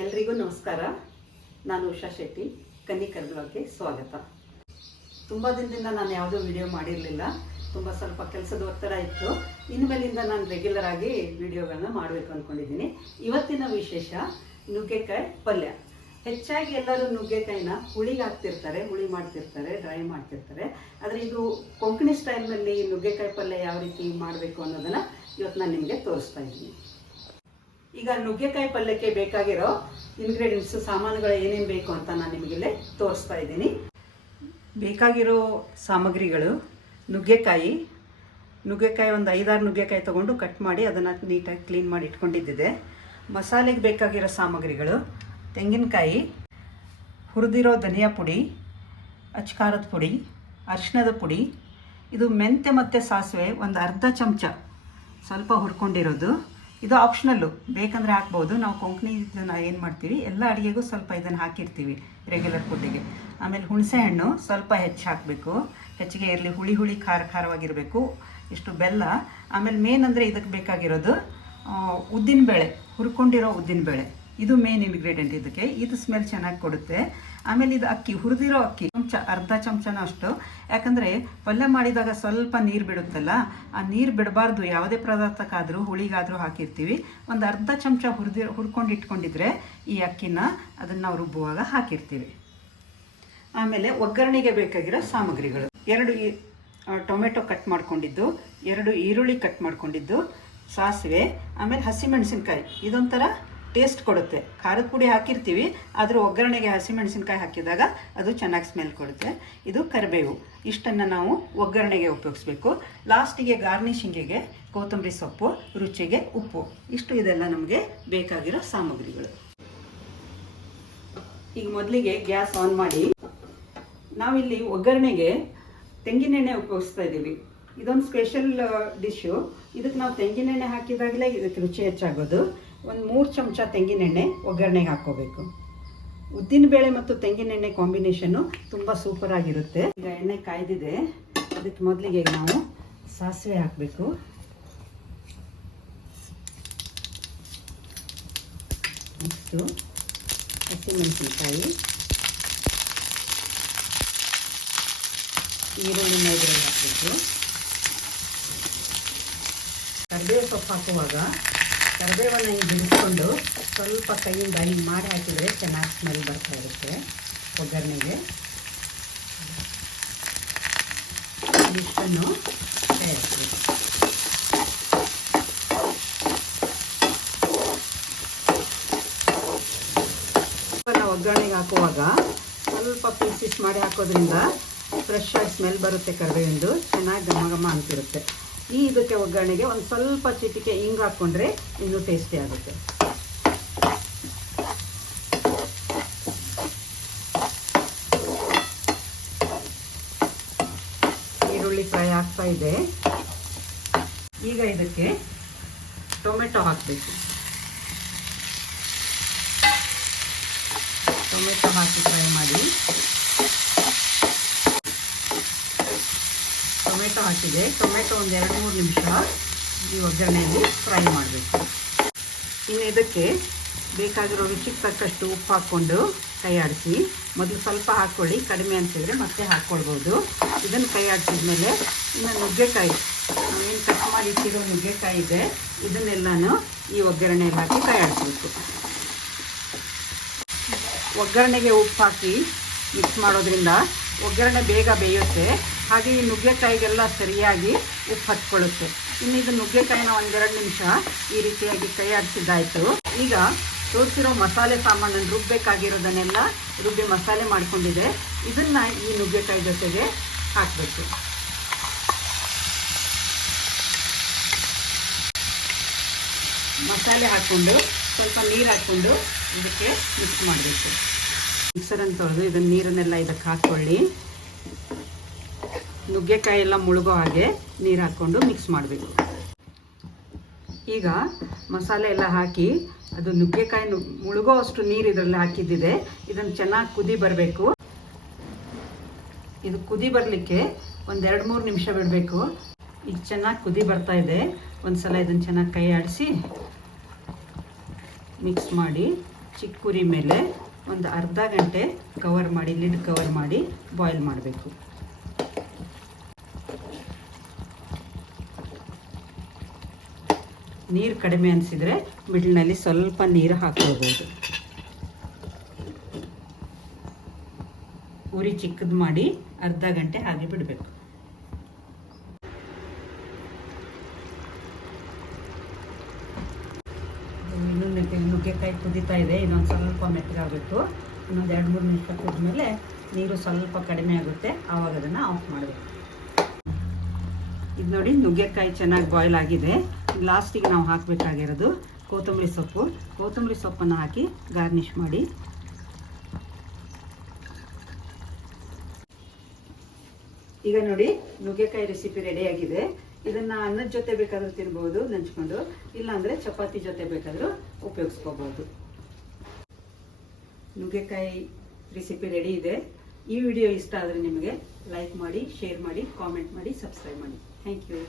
ಎಲ್ರಿಗೂ ನಮಸ್ಕಾರ. ನಾನು ಉಷಾ ಶೆಟ್ಟಿ ಬ್ಲಾಗ್ಗೆ ಸ್ವಾಗತ. ತುಂಬ ದಿನದಿಂದ ನಾನು ಯಾವುದೂ ವಿಡಿಯೋ ಮಾಡಿರಲಿಲ್ಲ. ತುಂಬ ಸ್ವಲ್ಪ ಕೆಲಸದ ಒತ್ತಡ ಇತ್ತು. ಇನ್ಮೇಲಿಂದ ನಾನು ರೆಗ್ಯುಲರ್ ಆಗಿ ವಿಡಿಯೋಗಳನ್ನ ಮಾಡಬೇಕು ಅಂದ್ಕೊಂಡಿದ್ದೀನಿ ಇವತ್ತಿನ ವಿಶೇಷ, ನುಗ್ಗೆಕಾಯಿ ಪಲ್ಯ. ಹೆಚ್ಚಾಗಿ ಎಲ್ಲರೂ ನುಗ್ಗೆಕಾಯಿನ ಹುಳಿಗೆ ಹಾಕ್ತಿರ್ತಾರೆ, ಹುಳಿ ಮಾಡ್ತಿರ್ತಾರೆ ಡ್ರೈ ಮಾಡ್ತಿರ್ತಾರೆ. ಆದರೆ ಇದು ಕೊಂಕಣಿ ಸ್ಟೈಲ್ನಲ್ಲಿ ನುಗ್ಗೆಕಾಯಿ ಪಲ್ಯ ಯಾವ ರೀತಿ ಮಾಡಬೇಕು ಅನ್ನೋದನ್ನು ಇವತ್ತು ನಾನು ನಿಮಗೆ ತೋರಿಸ್ತಾ ಇದ್ದೀನಿ. ಈಗ ನುಗ್ಗೆಕಾಯಿ ಪಲ್ಯಕ್ಕೆ ಬೇಕಾಗಿರೋ ಇಂಗ್ರೀಡಿಯೆಂಟ್ಸ್ ಸಾಮಾನುಗಳು ಏನೇನು ಬೇಕು ಅಂತ ನಾನು ನಿಮಗಿಲ್ಲೇ ತೋರಿಸ್ತಾ ಇದ್ದೀನಿ. ಬೇಕಾಗಿರೋ ಸಾಮಗ್ರಿಗಳು, ನುಗ್ಗೆಕಾಯಿ ನುಗ್ಗೆಕಾಯಿ ಒಂದು ಐದಾರು ನುಗ್ಗೆಕಾಯಿ ತೊಗೊಂಡು ಕಟ್ ಮಾಡಿ ಅದನ್ನು ನೀಟಾಗಿ ಕ್ಲೀನ್ ಮಾಡಿ ಇಟ್ಕೊಂಡಿದ್ದಿದೆ. ಮಸಾಲೆಗೆ ಬೇಕಾಗಿರೋ ಸಾಮಗ್ರಿಗಳು, ತೆಂಗಿನಕಾಯಿ, ಹುರಿದಿರೋ ಧನಿಯಾ ಪುಡಿ, ಅಚ್ಕಾರದ ಪುಡಿ, ಅರಿಶಿಣದ ಪುಡಿ, ಇದು ಮೆಂತೆ ಮತ್ತು ಸಾಸಿವೆ ಒಂದು ಅರ್ಧ ಚಮಚ ಸ್ವಲ್ಪ ಹುರ್ಕೊಂಡಿರೋದು. ಇದು ಆಪ್ಷನಲ್ಲು ಬೇಕಂದರೆ ಹಾಕ್ಬೋದು. ನಾವು ಕೊಂಕಣಿ ಇದನ್ನು ಏನು ಮಾಡ್ತೀವಿ? ಎಲ್ಲ ಅಡುಗೆಗೂ ಸ್ವಲ್ಪ ಇದನ್ನು ಹಾಕಿರ್ತೀವಿ ರೆಗ್ಯುಲರ್ ಫುಡ್ಡಿಗೆ ಆಮೇಲೆ ಹುಣಸೆ ಹಣ್ಣು ಸ್ವಲ್ಪ ಹೆಚ್ಚು ಹಾಕಬೇಕು. ಹೆಚ್ಚಿಗೆ ಇರಲಿ ಹುಳಿ ಹುಳಿ ಖಾರ ಖಾರವಾಗಿರಬೇಕು. ಇಷ್ಟು ಬೆಲ್ಲ. ಆಮೇಲೆ ಮೇನ್ ಅಂದರೆ ಇದಕ್ಕೆ ಬೇಕಾಗಿರೋದು ಉದ್ದಿನಬೇಳೆ. ಹುರ್ಕೊಂಡಿರೋ ಉದ್ದಿನಬೇಳೆ. ಇದು ಮೇನ್ ಇಂಗ್ರೀಡಿಯೆಂಟ್ ಇದಕ್ಕೆ. ಇದು ಸ್ಮೆಲ್ ಚೆನ್ನಾಗಿ ಕೊಡುತ್ತೆ. ಆಮೇಲೆ ಇದು ಅಕ್ಕಿ, ಹುರಿದಿರೋ ಅಕ್ಕಿ, ಚಮಚ, ಅರ್ಧ ಚಮಚನ ಅಷ್ಟು ಯಾಕಂದರೆ ಪಲ್ಯ ಮಾಡಿದಾಗ ಸ್ವಲ್ಪ ನೀರು ಬಿಡುತ್ತಲ್ಲ, ಆ ನೀರು ಬಿಡಬಾರ್ದು, ಯಾವುದೇ ಪದಾರ್ಥಕ್ಕಾದರೂ, ಹುಳಿಗಾದರೂ ಹಾಕಿರ್ತೀವಿ. ಒಂದು ಅರ್ಧ ಚಮಚ ಹುರಿದಿ, ಹುರ್ಕೊಂಡು ಇಟ್ಕೊಂಡಿದ್ರೆ ಈ ಅಕ್ಕಿನ ಅದನ್ನು ನಾವು ರುಬ್ಬುವಾಗ ಹಾಕಿರ್ತೀವಿ. ಆಮೇಲೆ ಒಗ್ಗರಣೆಗೆ ಬೇಕಾಗಿರೋ ಸಾಮಗ್ರಿಗಳು. ಎರಡು ಟೊಮೆಟೊ ಕಟ್ ಮಾಡ್ಕೊಂಡಿದ್ದು, ಎರಡು ಈರುಳ್ಳಿ ಕಟ್ ಮಾಡ್ಕೊಂಡಿದ್ದು, ಸಾಸಿವೆ, ಆಮೇಲೆ ಹಸಿಮೆಣಸಿನ್ಕಾಯಿ. ಇದೊಂಥರ ಟೇಸ್ಟ್ ಕೊಡುತ್ತೆ. ಖಾರದ ಪುಡಿ ಹಾಕಿರ್ತೀವಿ, ಆದರೂ ಒಗ್ಗರಣೆಗೆ ಹಸಿಮೆಣಸಿನ್ಕಾಯಿ ಹಾಕಿದಾಗ ಅದು ಚೆನ್ನಾಗಿ ಸ್ಮೆಲ್ ಕೊಡುತ್ತೆ. ಇದು ಕರಿಬೇವು. ಇಷ್ಟನ್ನು ನಾವು ಒಗ್ಗರಣೆಗೆ ಉಪಯೋಗಿಸ್ಬೇಕು. ಲಾಸ್ಟಿಗೆ ಗಾರ್ನಿಷಿಂಗಿಗೆ ಕೊತ್ತಂಬರಿ ಸೊಪ್ಪು, ರುಚಿಗೆ ಉಪ್ಪು. ಇಷ್ಟು ಇದೆಲ್ಲ ನಮಗೆ ಬೇಕಾಗಿರೋ ಸಾಮಗ್ರಿಗಳು. ಈಗ ಮೊದಲಿಗೆ ಗ್ಯಾಸ್ ಆನ್ ಮಾಡಿ, ನಾವಿಲ್ಲಿ ಒಗ್ಗರಣೆಗೆ ತೆಂಗಿನೆಣ್ಣೆ ಉಪಯೋಗಿಸ್ತಾ ಇದ್ದೀವಿ. ಇದೊಂದು ಸ್ಪೆಷಲ್ ಡಿಶ್ಶು ಇದಕ್ಕೆ ನಾವು ತೆಂಗಿನೆಣ್ಣೆ ಹಾಕಿದಾಗಲೇ ಇದಕ್ಕೆ ರುಚಿ ಹೆಚ್ಚಾಗೋದು. ಒಂದು ಮೂರು ಚಮಚ ತೆಂಗಿನೆಣ್ಣೆ ಒಗ್ಗರಣೆಗೆ ಹಾಕ್ಕೋಬೇಕು. ಉದ್ದಿನಬೇಳೆ ಮತ್ತು ತೆಂಗಿನೆಣ್ಣೆ ಕಾಂಬಿನೇಷನ್ನು ತುಂಬ ಸೂಪರ್ ಆಗಿರುತ್ತೆ. ಈಗ ಎಣ್ಣೆ ಕಾಯ್ದಿದೆ. ಅದಕ್ಕೆ ಮೊದಲಿಗೆ ನಾವು ಸಾಸಿವೆ ಹಾಕಬೇಕು. ನೆಕ್ಸ್ಟು ಹಸಿಮೆಣಸಿನ್ಕಾಯಿ. ಈರುಳ್ಳಿ ಇದರಲ್ಲಿ ಹಾಕಬೇಕು. ಕರಿಬೇವು ಸೊಪ್ಪು ಹಾಕುವಾಗ ಕರಿಬೇವನ್ನು ಹಿಂಗೆ ಬಿಡಿಸ್ಕೊಂಡು ಸ್ವಲ್ಪ ಕೈಯಿಂದ ಹಿಂಗೆ ಮಾಡಿ ಹಾಕಿದರೆ ಚೆನ್ನಾಗಿ ಸ್ಮೆಲ್ ಬರ್ತಾ ಇರುತ್ತೆ ಒಗ್ಗರಣೆಗೆ. ಇಷ್ಟನ್ನು ಒಗ್ಗರಣೆಗೆ ಹಾಕುವಾಗ ಸ್ವಲ್ಪ ಪೀಸಸ್ ಮಾಡಿ ಹಾಕೋದ್ರಿಂದ ಫ್ರೆಶ್ ಆಗಿ ಸ್ಮೆಲ್ ಬರುತ್ತೆ ಕರಿಬೇವಿಂದು, ಚೆನ್ನಾಗಿ ಘಮ ಘಮ ಅಂತಿರುತ್ತೆ. ಈ ಇದಕ್ಕೆ ಒಗ್ಗರಣೆಗೆ ಒಂದು ಸ್ವಲ್ಪ ಚಿಟಿಕೆ ಹಿಂಗ್ ಹಾಕ್ಕೊಂಡ್ರೆ ಇನ್ನೂ ಟೇಸ್ಟಿ ಆಗುತ್ತೆ. ಈರುಳ್ಳಿ ಫ್ರೈ ಆಗ್ತಾ ಇದೆ. ಈಗ ಇದಕ್ಕೆ ಟೊಮೆಟೊ ಹಾಕಬೇಕು. ಟೊಮೆಟೊ ಹಾಕಿ ಫ್ರೈ ಮಾಡಿ. ಟೊಮೆಟೊ ಹಾಕಿದೆ. ಟೊಮೆಟೊ ಒಂದು ಎರಡು ಮೂರು ನಿಮಿಷ ಈ ಒಗ್ಗರಣೆಯಲ್ಲಿ ಫ್ರೈ ಮಾಡಬೇಕು. ಇನ್ನು ಇದಕ್ಕೆ ಬೇಕಾಗಿರೋ ರುಚಿಗೆ ತಕ್ಕಷ್ಟು ಉಪ್ಪು ಹಾಕ್ಕೊಂಡು ಕೈ ಆಡಿಸಿ ಮೊದಲು ಸ್ವಲ್ಪ ಹಾಕ್ಕೊಳ್ಳಿ ಕಡಿಮೆ ಅಂತಿದ್ರೆ ಮತ್ತೆ ಹಾಕ್ಕೊಳ್ಬೋದು ಇದನ್ನು ಕೈ ಆಡಿಸಿದ್ಮೇಲೆ ಇನ್ನು ನುಗ್ಗೆಕಾಯಿ ಏನು ಕಟ್ ಮಾಡಿ ಇಟ್ಟಿರೋ ನುಗ್ಗೆಕಾಯಿ ಇದೆ, ಇದನ್ನೆಲ್ಲಾನು ಈ ಒಗ್ಗರಣೆಯಲ್ಲಿ ಹಾಕಿ ಕೈ ಒಗ್ಗರಣೆಗೆ ಉಪ್ಪು ಹಾಕಿ ಮಿಕ್ಸ್ ಮಾಡೋದ್ರಿಂದ ಒಗ್ಗರಣೆ ಬೇಗ ಬೇಯುತ್ತೆ. ಹಾಗೆ ಈ ನುಗ್ಗೆಕಾಯಿಗೆಲ್ಲ ಸರಿಯಾಗಿ ಉಪ್ಪು ಹತ್ಕೊಳ್ಳುತ್ತೆ ಇನ್ನು ಇದು ನುಗ್ಗೆಕಾಯಿನ ಒಂದೆರಡು ನಿಮಿಷ ಈ ರೀತಿಯಾಗಿ ಕೈ ಆಡಿಸಿದ್ದಾಯಿತು ಈಗ ತೋರಿಸಿರೋ ಮಸಾಲೆ ಸಾಮಾನನ್ನು ರುಬ್ಬಬೇಕಾಗಿರೋದನ್ನೆಲ್ಲ ರುಬ್ಬಿ ಮಸಾಲೆ ಮಾಡ್ಕೊಂಡಿದೆ ಇದನ್ನು ಈ ನುಗ್ಗೆಕಾಯಿ ಜೊತೆಗೆ ಹಾಕಬೇಕು. ಮಸಾಲೆ ಹಾಕ್ಕೊಂಡು ಸ್ವಲ್ಪ ನೀರು ಹಾಕ್ಕೊಂಡು ಇದಕ್ಕೆ ಮಿಕ್ಸ್ ಮಾಡಬೇಕು. ಮಿಕ್ಸರನ್ನು ತೊಳೆದು ಇದನ್ನು ನೀರನ್ನೆಲ್ಲ ಇದಕ್ಕೆ ಹಾಕ್ಕೊಳ್ಳಿ. ನುಗ್ಗೆಕಾಯಿ ಎಲ್ಲ ಮುಳುಗೋ ಹಾಗೆ ನೀರು ಹಾಕ್ಕೊಂಡು ಮಿಕ್ಸ್ ಮಾಡಬೇಕು. ಈಗ ಮಸಾಲೆ ಎಲ್ಲ ಹಾಕಿ ಅದು ನುಗ್ಗೆಕಾಯಿ ಮುಳುಗೋ ಅಷ್ಟು ನೀರು ಇದರಲ್ಲಿ ಹಾಕಿದ್ದಿದೆ. ಇದನ್ನು ಚೆನ್ನಾಗಿ ಕುದಿ ಬರಬೇಕು. ಇದು ಕುದಿ ಬರಲಿಕ್ಕೆ ಒಂದು ಎರಡು ಮೂರು ನಿಮಿಷ ಬಿಡಬೇಕು. ಈಗ ಚೆನ್ನಾಗಿ ಕುದಿ ಬರ್ತಾ ಇದೆ. ಒಂದು ಸಲ ಇದನ್ನು ಚೆನ್ನಾಗಿ ಕೈ ಆಡಿಸಿ ಮಿಕ್ಸ್ ಮಾಡಿ ಚಿಕ್ಕ ಉರಿ ಮೇಲೆ ಒಂದು ಅರ್ಧ ಗಂಟೆ ಕವರ್ ಮಾಡಿ ಲಿಡ್ ಕವರ್ ಮಾಡಿ ಬಾಯ್ಲ್ ಮಾಡಬೇಕು. ನೀರು ಕಡಿಮೆ ಅನಿಸಿದರೆ ಮಿಡ್ಲ್ನಲ್ಲಿ ಸ್ವಲ್ಪ ನೀರು ಹಾಕ್ಕೋಬೋದು ಉರಿ ಚಿಕ್ಕದು ಮಾಡಿ ಅರ್ಧ ಗಂಟೆ ಹಾಗೆ ಬಿಡಬೇಕು. ಇನ್ನೊಂದು ನುಗ್ಗೆಕಾಯಿ ಕುದೀತಾ ಇದೆ, ಇನ್ನೊಂದು ಸ್ವಲ್ಪ ಮೆತ್ತಗಾಗುತ್ತೆ ಇನ್ನೊಂದು ಎರಡು, ಮೂರು ನಿಮಿಷ ಕುದ್ಮೇಲೆ ನೀರು ಸ್ವಲ್ಪ ಕಡಿಮೆ ಆಗುತ್ತೆ. ಆವಾಗ ಅದನ್ನು ಆಫ್ ಮಾಡಬೇಕು. ಇದು ನೋಡಿ ನುಗ್ಗೆಕಾಯಿ ಚೆನ್ನಾಗಿ ಬಾಯ್ಲ್ ಆಗಿದೆ. ಲಾಸ್ಟಿಗೆ ನಾವು ಹಾಕಬೇಕಾಗಿರೋದು ಕೊತ್ತಂಬರಿ ಸೊಪ್ಪು. ಕೊತ್ತಂಬರಿ ಸೊಪ್ಪನ್ನು ಹಾಕಿ ಗಾರ್ನಿಷ್ ಮಾಡಿ. ಈಗ ನೋಡಿ ನುಗ್ಗೆಕಾಯಿ ರೆಸಿಪಿ ರೆಡಿಯಾಗಿದೆ ಇದನ್ನ ಅನ್ನದ ಜೊತೆ ಬೇಕಾದ್ರೂ ತಿನ್ಬೋದು ನೆಂಚ್ಕೊಂಡು ಇಲ್ಲಾಂದ್ರೆ ಚಪಾತಿ ಜೊತೆ ಬೇಕಾದ್ರೂ ಉಪಯೋಗಿಸ್ಕೋಬಹುದು ನುಗ್ಗೆಕಾಯಿ ರೆಸಿಪಿ ರೆಡಿ ಇದೆ. ಈ ವಿಡಿಯೋ ಇಷ್ಟ ಆದರೆ ನಿಮಗೆ ಲೈಕ್ ಮಾಡಿ ಶೇರ್ ಮಾಡಿ ಕಾಮೆಂಟ್ ಮಾಡಿ ಸಬ್ಸ್ಕ್ರೈಬ್ ಮಾಡಿ. Thank you